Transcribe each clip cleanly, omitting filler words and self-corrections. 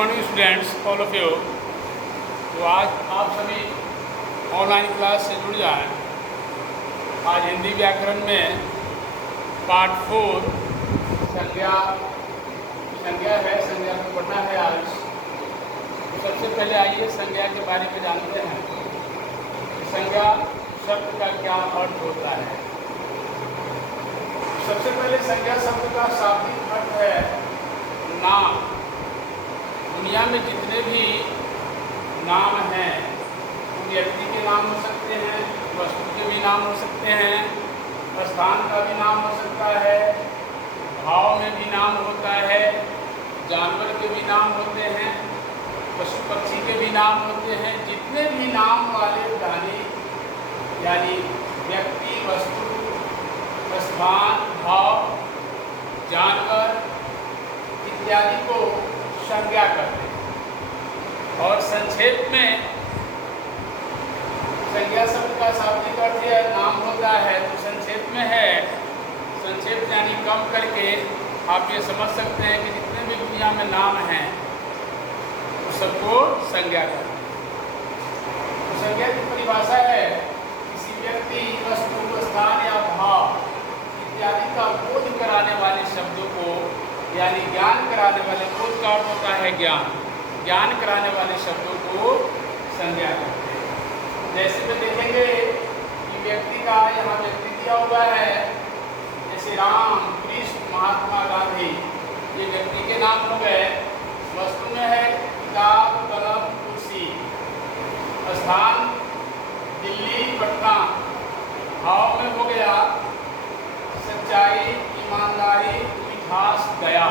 Morning students, all of you. तो आज आप सभी ऑनलाइन क्लास से जुड़ जाएं। आज हिंदी व्याकरण में पार्ट 4 संज्ञा है, संज्ञा को पढ़ना है आज। तो सबसे पहले आइए संज्ञा के बारे में जानते हैं। संज्ञा शब्द का क्या अर्थ होता है। सबसे पहले संज्ञा शब्द का शाब्दिक अर्थ है नाम। दुनिया में जितने भी नाम हैं, व्यक्ति के नाम हो सकते हैं, वस्तु के भी नाम हो सकते हैं, स्थान का भी नाम हो सकता है, भाव में भी नाम होता है, जानवर के भी नाम होते हैं, पशु पक्षी के भी नाम होते हैं। जितने भी नाम वाले प्राणी यानी व्यक्ति, वस्तु, स्थान, भाव, जानवर इत्यादि को संज्ञा करते हैं। और संक्षेप में संज्ञा शब्द का शाब्दिक अर्थ नाम होता है। तो संक्षेप में है, संक्षेप यानी कम करके आप ये समझ सकते हैं कि जितने भी दुनिया में नाम हैं तो सबको संज्ञा करते हैं। तो संज्ञा की परिभाषा है किसी व्यक्ति, वस्तु, स्थान या भाव इत्यादि का बोध कराने वाले शब्दों को यानी ज्ञान कराने वाले, बोध का अर्थ होता है ज्ञान कराने वाले शब्दों को संज्ञा करते हैं। जैसे में देखेंगे कि व्यक्ति का यहाँ व्यक्ति दिया हुआ है, जैसे राम, कृष्ण, महात्मा गांधी, ये व्यक्ति के नाम हो गए। वस्तु में है किताब, कलम, कुर्सी। स्थान दिल्ली, पटना। भाव में हो गया सच्चाई, ईमानदारी, मिठास, दया।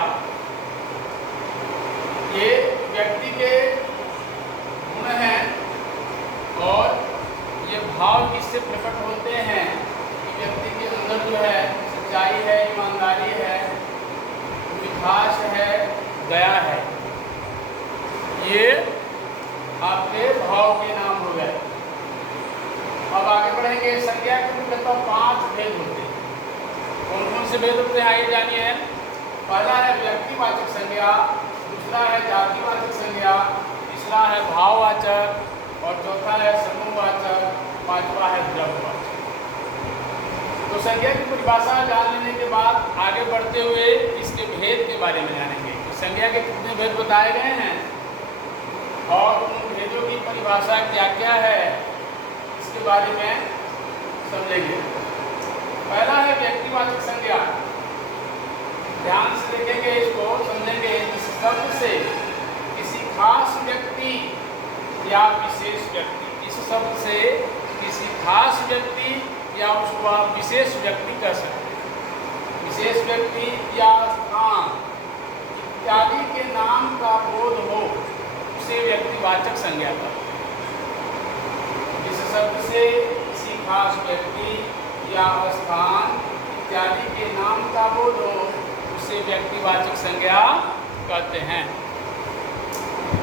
ये व्यक्ति के गुण हैं और ये भाव किससे प्रकट होते हैं कि व्यक्ति के अंदर जो है सच्चाई है, ईमानदारी है, मिठास है, दया है। ये आपके भाव के नाम हो गए। अब आगे बढ़ेंगे। संज्ञा के मुख्यतः 5 भेद होते हैं। कौन कौन से भेद होते हैं आइए जानिए। पहला है व्यक्तिवाचक संज्ञा, दूसरा है जातिवाचक संज्ञा, तीसरा है भाववाचक और चौथा है समूहवाचक, पांचवा है द्रव्यवाचक। तो संज्ञा की परिभाषा जान लेने के बाद आगे बढ़ते हुए इसके भेद के बारे में जानेंगे। तो संज्ञा के कितने भेद बताए गए हैं और उन भेदों की परिभाषा क्या क्या है इसके बारे में समझेंगे। पहला है व्यक्तिवाचक संज्ञा। ध्यान से देखेंगे, इसको समझेंगे। इस शब्द से किसी खास व्यक्ति या विशेष व्यक्ति, इस शब्द से किसी खास व्यक्ति या उसको आप विशेष व्यक्ति कह सकते हैं। विशेष व्यक्ति या स्थान इत्यादि के नाम का बोध हो उसे व्यक्तिवाचक संज्ञा कहते हैं। इस शब्द से किसी खास व्यक्ति या स्थान इत्यादि के नाम का बोध हो उसे व्यक्तिवाचक संज्ञा कहते हैं।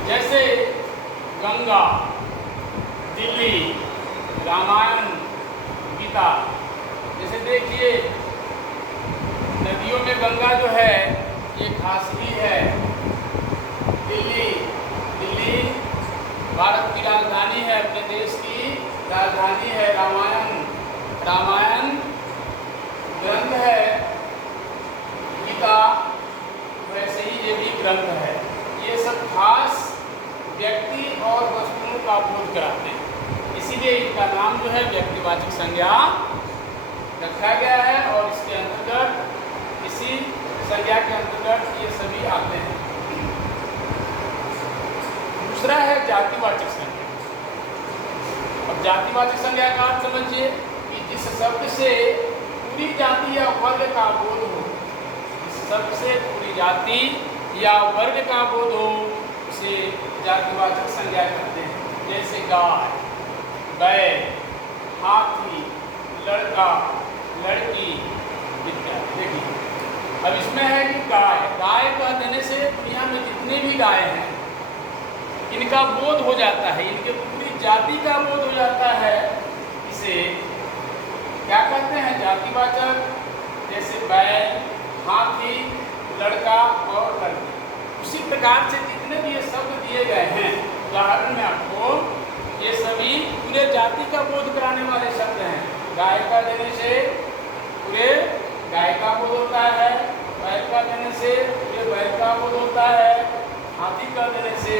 जैसे गंगा, दिल्ली, रामायण, गीता। जैसे देखिए नदियों में गंगा जो है ये खासगी है। दिल्ली भारत की राजधानी है, अपने देश की राजधानी है। रामायण ग्रंथ है। गीता वैसे ही ये भी ग्रंथ है। ये सब खास व्यक्ति और वस्तुओं का बोध कराते हैं, इसीलिए इनका नाम जो है व्यक्तिवाचक संज्ञा रखा गया है। और इसके अंतर्गत, इसी संज्ञा के अंतर्गत ये सभी आते हैं। दूसरा है जातिवाचक संज्ञा। अब जातिवाचक संज्ञा का अर्थ समझिए कि जिस शब्द से पूरी जाति या वर्ग का बोध हो, जिस शब्द से पूरी जाति या वर्ग का बोध हो उसे जातिवाचक संज्ञा कहते हैं। जैसे गाय, बैल, हाथी, लड़का, लड़की इत्यादि। देखिए अब इसमें है कि गाय कह देने से दुनिया में जितने भी गाय हैं इनका बोध हो जाता है, इनके पूरी जाति का बोध हो जाता है। इसे क्या कहते हैं? जातिवाचक। जैसे बैल, हाथी, लड़का और लड़की। उसी प्रकार से जितने भी ये सब गए हैं। उदाहरण में आपको ये सभी पूरे जाति का बोध कराने वाले शब्द हैं। गाय का देने से पूरे गाय का बोध होता है, बैल का देने से पूरे बैल का बोध होता है, हाथी का देने से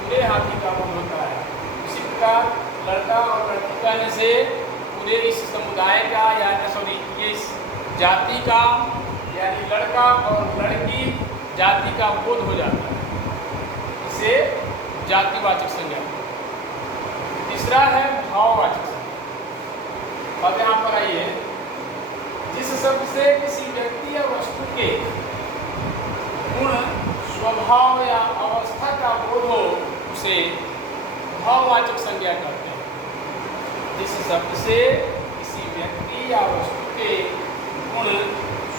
पूरे हाथी का बोध होता है। इसी प्रकार लड़का और लड़की का देने से पूरे इस समुदाय का यानी इस जाति का यानी लड़का और लड़की जाति का बोध हो जाता है। इसे जातिवाचक संज्ञा। तीसरा है भाववाचक संज्ञा। अब यहाँ पर आइए, जिस शब्द से किसी व्यक्ति या वस्तु के गुण, स्वभाव या अवस्था का बोध हो उसे भाववाचक संज्ञा कहते हैं। जिस शब्द से किसी व्यक्ति या वस्तु के गुण,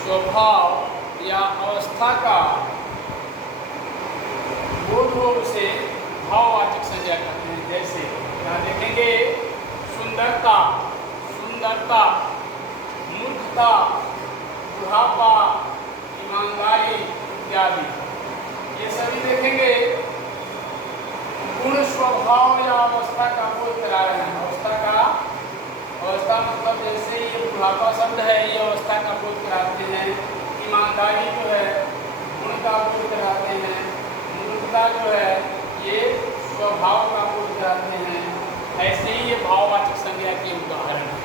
स्वभाव या अवस्था का बोध हो उसे भाववाचक संज्ञा कहते हैं। जैसे यहाँ देखेंगे सुंदरता, सुंदरता, मूर्खता, बुढ़ापा, ईमानदारी इत्यादि, ये सभी देखेंगे गुण, स्वभाव या अवस्था का बोध करा रहे हैं। अवस्था मतलब जैसे ये बुढ़ापा शब्द है, ये अवस्था का बोध कराते हैं। ईमानदारी जो है गुण का बोध कराते हैं। मूर्खता जो है ये स्वभाव का बोध कराते हैं। ऐसे ही ये भाववाचक संज्ञा के उदाहरण हैं।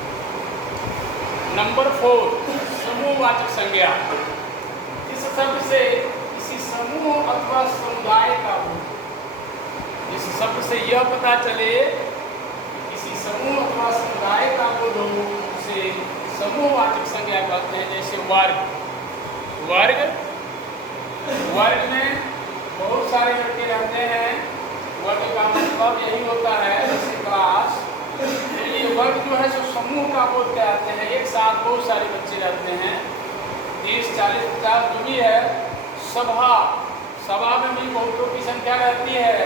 नंबर 4, समूहवाचक संज्ञा। इस शब्द से किसी समूह अथवा समुदाय का बोध, इस शब्द से यह पता चले किसी समूह अथवा समुदाय का बोध हो उसे समूहवाचक संज्ञा कहते हैं। जैसे वर्ग, वर्ग में बहुत सारे लड़के रहते हैं। वर्ग का मतलब यही होता है जैसे क्लास। ये वर्ग जो है सो समूह का बोध कराते हैं। एक साथ बहुत सारे बच्चे रहते हैं, 30, 40, 50 जो भी है। सभा में भी बहुतों की संख्या रहती है।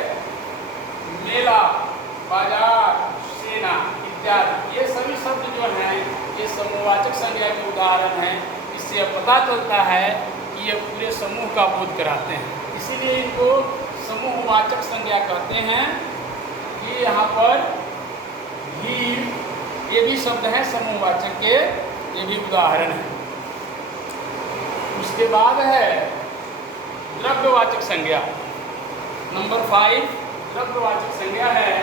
मेला, बाजार, सेना इत्यादि, ये सभी शब्द जो हैं ये समूहवाचक संज्ञा के उदाहरण हैं। इससे पता चलता है कि ये पूरे समूह का बोध कराते हैं, इसीलिए इनको समूहवाचक संज्ञा कहते हैं। ये यहाँ पर भीड़, ये भी शब्द हैं समूहवाचक के, ये भी उदाहरण है। उसके बाद है द्रव्यवाचक संज्ञा। नंबर 5 द्रव्यवाचक संज्ञा है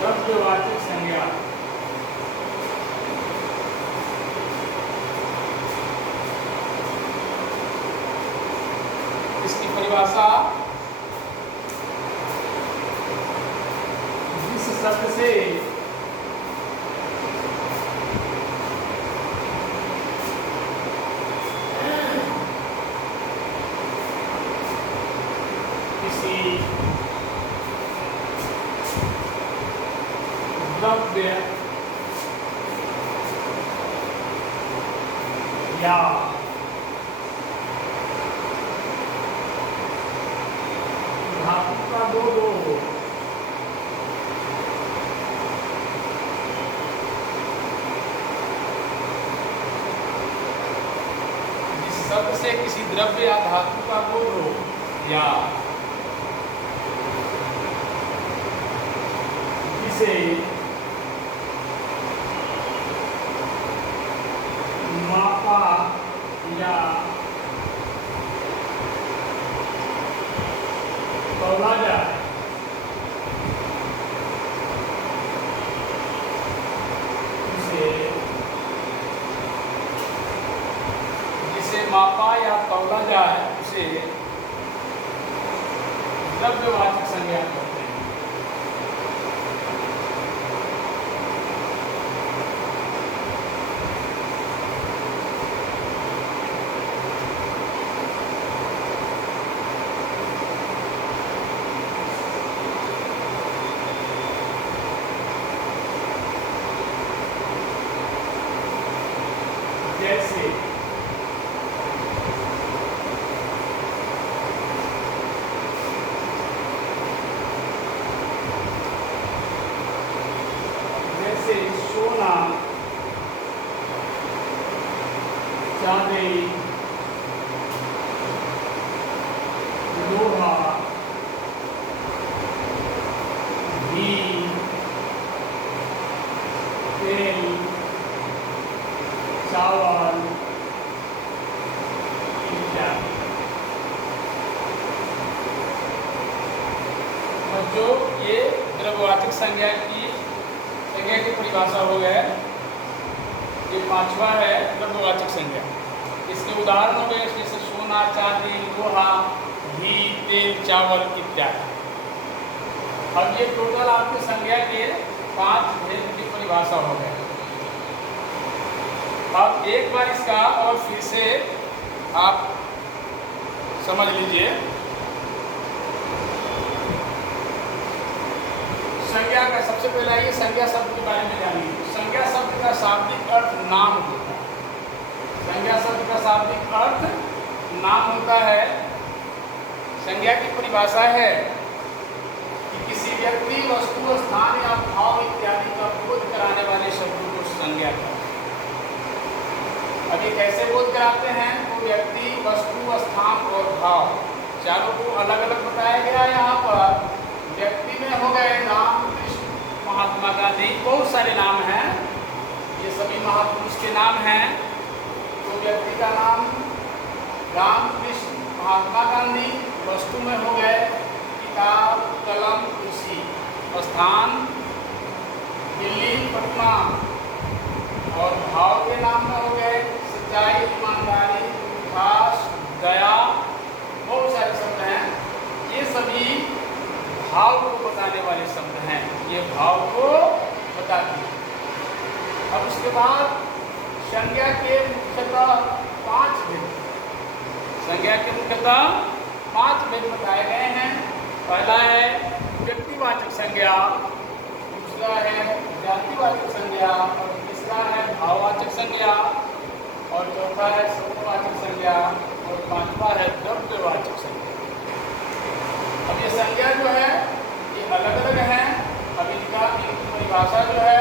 द्रव्यवाचक संज्ञा। इसकी परिभाषा, जिस शब्द से किसी द्रव्य या धातु का बोध हो जिस शब्द से किसी द्रव्य या धातु का बोध हो या जिसे मापा या तौला जाए, जिसे मापा या तौला जाए उसे द्रव्यवाचक संज्ञा कहते हैं। जैसे तेल, लोहा, घी, तेल, चावल इत्यादि। बच्चों, ये द्रव्यवाचक संज्ञा की परिभाषा हो गया। ये पांचवा है द्रव्यवाचक संज्ञा। इसके उदाहरण हो गए जैसे सोना, चांदी, लोहा, घी, तेल, चावल इत्यादि। अब ये टोटल आपके संज्ञा के 5 भेद की परिभाषा हो गए। अब एक बार इसका और फिर से आप समझ लीजिए। संज्ञा का सबसे पहले आइए संज्ञा शब्द के बारे में जानिए। संज्ञा शब्द का शाब्दिक अर्थ नाम होता है। संज्ञा शब्द का शाब्दिक अर्थ नाम होता है। संज्ञा की परिभाषा है कि किसी व्यक्ति, वस्तु, स्थान या भाव इत्यादि का बोध कराने वाले शब्दों को संज्ञा कहते हैं। अब ये कैसे बोध कराते हैं? वो व्यक्ति, वस्तु, स्थान और भाव चारों को अलग अलग बताया गया है। यहाँ पर व्यक्ति में हो गए राम, कृष्ण, महात्मा गांधी, बहुत सारे नाम हैं। ये सभी महापुरुष के नाम हैं। तो व्यक्ति का नाम राम, कृष्ण, महात्मा गांधी। वस्तु में हो गए किताब, कलम, कुर्सी। स्थान दिल्ली, पटना। और भाव के नाम में हो गए सच्चाई, ईमानदारी, विकास, दया, बहुत सारे शब्द हैं। ये सभी भाव को बताने वाले शब्द हैं। ये भाव को बताती है। अब उसके बाद संज्ञा के मुख्यतः 5 भेद। संज्ञा के मुख्यतः 5 भेद बताए गए हैं। पहला है व्यक्तिवाचक संज्ञा, दूसरा है जातिवाचक संज्ञा, और तीसरा है भाववाचक संज्ञा, और चौथा है शब्दवाचक संज्ञा, और पांचवा है द्रव्यवाचक संज्ञा। अब ये संज्ञा जो है ये अलग अलग हैं। अब इनका परिभाषा जो है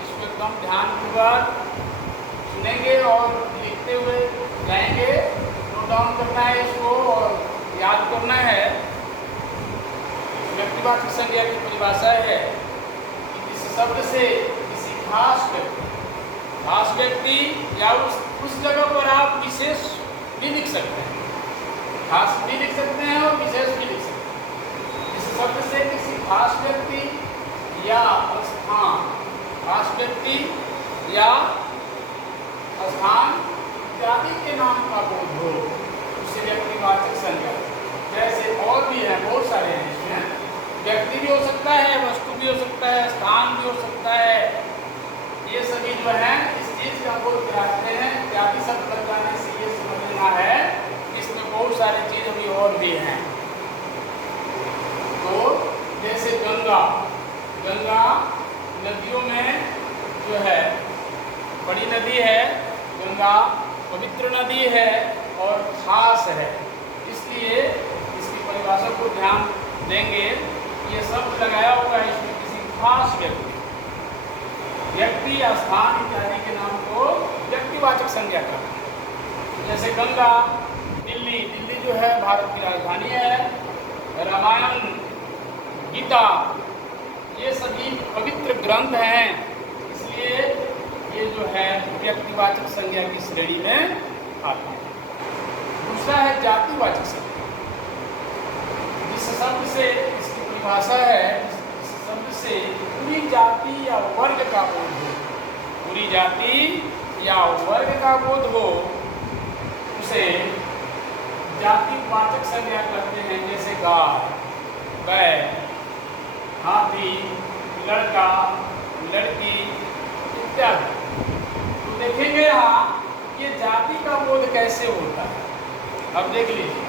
इसको एकदम ध्यानपूर्वक सुनेंगे और लिखते हुए जाएंगे। नोट डाउन करना है इसको और याद करना है। व्यक्तिवाचक संज्ञा की परिभाषा है कि इस शब्द से किसी खास व्यक्ति या उस जगह पर आप विशेष भी लिख सकते हैं, खास भी लिख सकते हैं और विशेष भी लिख सकते हैं। इस शब्द से किसी खास व्यक्ति या स्थान, खास व्यक्ति या स्थान इत्यादि के नाम का बोध हो, उसे व्यक्तिवाचक संज्ञा। जैसे और भी है, बहुत सारे हैं इसमें। व्यक्ति भी हो सकता है, वस्तु भी हो सकता है, स्थान भी हो सकता है। ये सभी जो है इस चीज का बोध कराते हैं। इत्यादि शब्द बन जाने से ये समझना है इसमें बहुत सारी चीज अभी और भी हैं। तो जैसे गंगा नदियों में जो है बड़ी नदी है। गंगा पवित्र नदी है और खास है, इसलिए इसकी परिभाषा को ध्यान देंगे। ये शब्द लगाया हुआ है इसमें किसी खास व्यक्ति या स्थान इत्यादि के नाम को व्यक्तिवाचक संज्ञा करते हैं। जैसे गंगा, दिल्ली जो है भारत की राजधानी है। रामायण, गीता, ये सभी पवित्र ग्रंथ हैं, इसलिए ये जो है व्यक्तिवाचक संज्ञा की श्रेणी में आते हैं। दूसरा है जातिवाचक संज्ञा। जिस शब्द से इसकी परिभाषा है, इस शब्द से पूरी जाति या वर्ग का बोध हो, पूरी जाति या वर्ग का बोध हो, उसे जातिवाचक संज्ञा करते हैं। जैसे गाय, बैल, हाथी, लड़का, लड़की इत्यादि। तो देखेंगे यहाँ ये जाति का बोध कैसे होता है। अब देख लीजिए,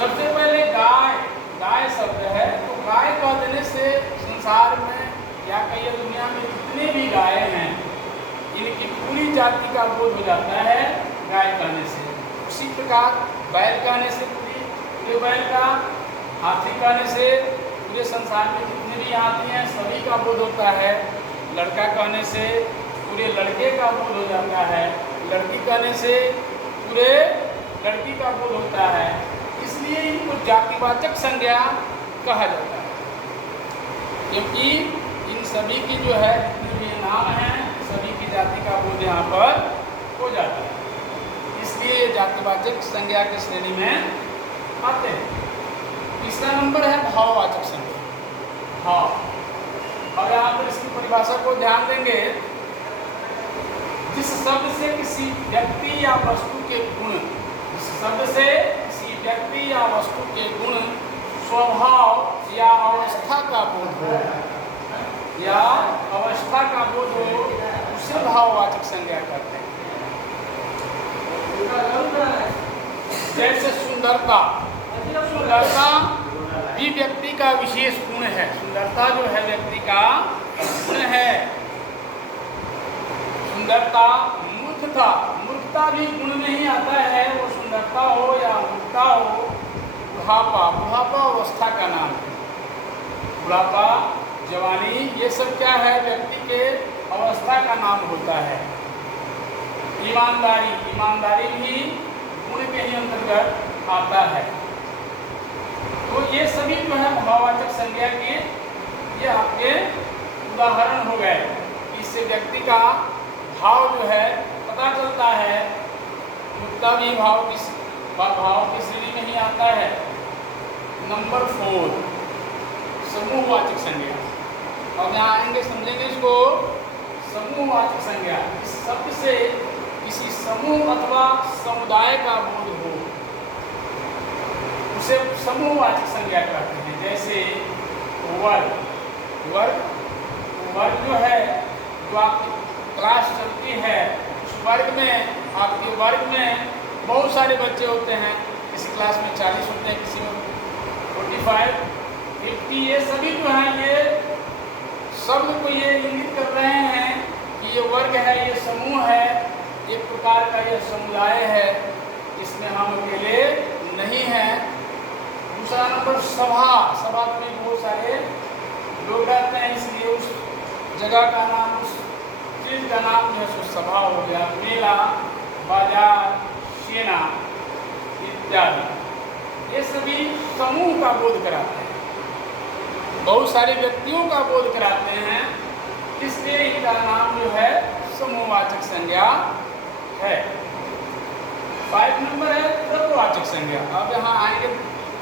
सबसे पहले गाय शब्द है। तो गाय कह देने से संसार में या कहीं दुनिया में जितने भी गाय हैं, इनकी पूरी जाति का बोध हो जाता है गाय कहने से। उसी प्रकार बैल कहने से पूरे बैल का, हाथी कहने से पूरे संसार में जितने भी हाथी हैं सभी का बोध होता है। लड़का कहने से पूरे लड़के का बोध हो जाता है। लड़की कहने से पूरे लड़की का बोध होता है, इसलिए इनको जातिवाचक संज्ञा कहा जाता है। क्योंकि इन सभी की जो है जितने भी नाम हैं सभी की जाति का बोध यहाँ पर हो जाता है, इसलिए जातिवाचक संज्ञा की श्रेणी में आते हैं। तीसरा नंबर है भाववाचक संज्ञा। भाव। अब यहाँ पर इसकी परिभाषा को ध्यान देंगे। जिस शब्द से किसी व्यक्ति या वस्तु के गुण, जिस शब्द से किसी व्यक्ति या वस्तु के गुण, स्वभाव या अवस्था का बोध हो, या अवस्था का बोध हो, उसे भाववाचक संज्ञा करते हैं। जैसे सुंदरता। सुंदरता भी व्यक्ति का विशेष गुण है। सुंदरता जो है व्यक्ति का गुण है। सुंदरता। मूर्खता। मूर्खता भी गुण में ही आता है, वो सुंदरता हो या मूर्खता हो। बुढ़ापा। बुढ़ापा अवस्था का नाम है। बुढ़ापा, जवानी, ये सब क्या है, व्यक्ति के अवस्था का नाम होता है। ईमानदारी। ईमानदारी भी गुण के ही अंतर्गत आता है। तो ये सभी जो है भाववाचक संज्ञा के ये आपके उदाहरण हो गए। इससे व्यक्ति का भाव जो है पता चलता है। मुक्ता भी भाव की श्रेणी में ही आता है। नंबर 4 समूहवाचक संज्ञा। अब यहाँ आएंगे, समझेंगे इसको। समूहवाचक संज्ञा, इस शब्द से किसी समूह अथवा समुदाय का बोध हो, उसे समूहवाचक संज्ञा कहते हैं। जैसे वर्ग। वर्ग जो है, जो आपकी क्लास चलती है, उस वर्ग में, आपके वर्ग में बहुत सारे बच्चे होते हैं। किसी क्लास में 40 होते हैं, किसी में 45, 50। ये सभी जो हैं ये सब को ये इंगित कर रहे हैं कि ये वर्ग है, ये समूह है, एक प्रकार का ये समुदाय है, इसमें हम अकेले नहीं हैं। दूसरा नंबर सभा। सभा में बहुत सारे लोग रहते हैं, इसलिए उस जगह का नाम, उस चीज का नाम जो है सो सभा हो गया। मेला, बाजार, सेना इत्यादि, ये सभी समूह का बोध कराते हैं, बहुत सारे व्यक्तियों का बोध कराते हैं, इसलिए इनका नाम जो है समूहवाचक संज्ञा है। 5 नंबर है द्रव्यवाचक संज्ञा। अब यहाँ आएंगे,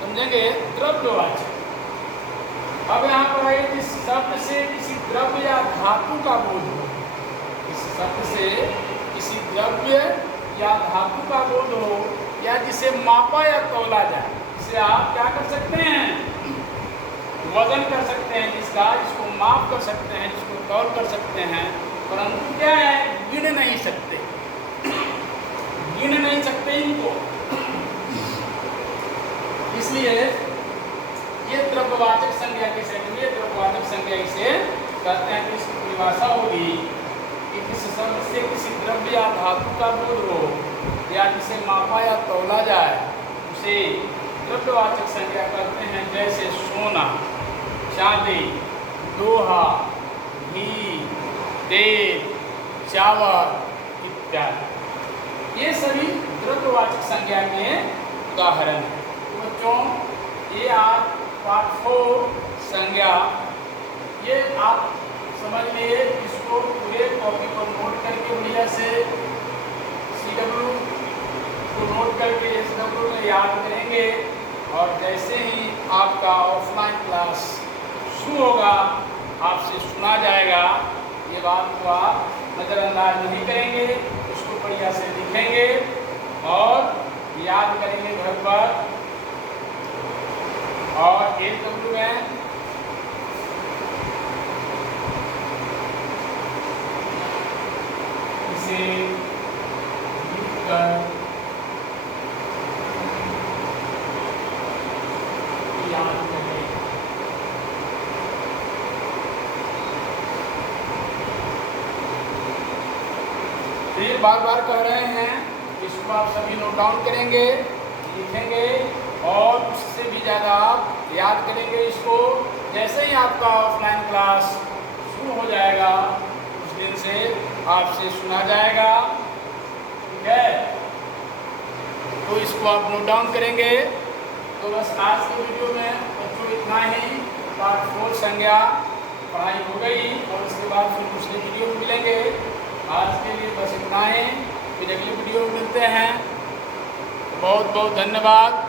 समझेंगे द्रव्यवाचक। अब यहाँ पर आइए, जिस शब्द से किसी द्रव्य या धातु का बोध हो, इस शब्द से किसी द्रव्य या धातु का बोध हो, या जिसे मापा या तौला जाए, इसे आप क्या कर सकते हैं, वजन कर सकते हैं, इसको माप कर सकते हैं, जिसको तौल कर सकते हैं, परंतु क्या है, गिन नहीं सकते इनको। इसलिए ये द्रव्यवाचक संज्ञा की श्रेणी में द्रव्यवाचक संज्ञा इसे कहते हैं। कि इसकी परिभाषा होगी कि किसी शब्द से किसी द्रव्य या धातु का बोध हो, या जिसे मापा या तौला जाए, उसे द्रव्यवाचक संज्ञा करते हैं। जैसे सोना, चांदी, लोहा, घी, तेल, चावल इत्यादि, ये सभी द्रव्यवाचक संज्ञा के उदाहरण हैं। तो बच्चों, ये आज पार्ट 4 संज्ञा, ये आप समझ लिए। इसको पूरे कॉपी पर नोट करके बढ़िया से CW को नोट करके SW में याद करेंगे, और जैसे ही आपका ऑफलाइन क्लास शुरू होगा, आपसे सुना जाएगा, ये बात को आप नज़रअंदाज नहीं करेंगे, उसको बढ़िया से लिखेंगे और याद करेंगे घर पर। और SW में इसे लिख कर याद करें। फिर बार बार कह रहे हैं, इसको आप सभी नोट डाउन करेंगे, लिखेंगे, और उससे भी ज़्यादा आप याद करेंगे इसको। जैसे ही आपका ऑफलाइन क्लास शुरू हो जाएगा, उस दिन से आपसे सुना जाएगा, ठीक है। तो इसको आप नोट डाउन करेंगे। तो बस आज के वीडियो में बच्चों इतना ही। पार्ट 4 संज्ञा पढ़ाई हो गई और उसके बाद फिर दूसरे वीडियो में मिलेंगे। आज के लिए बस इतना ही, फिर अगले वीडियो में मिलते हैं। बहुत बहुत धन्यवाद।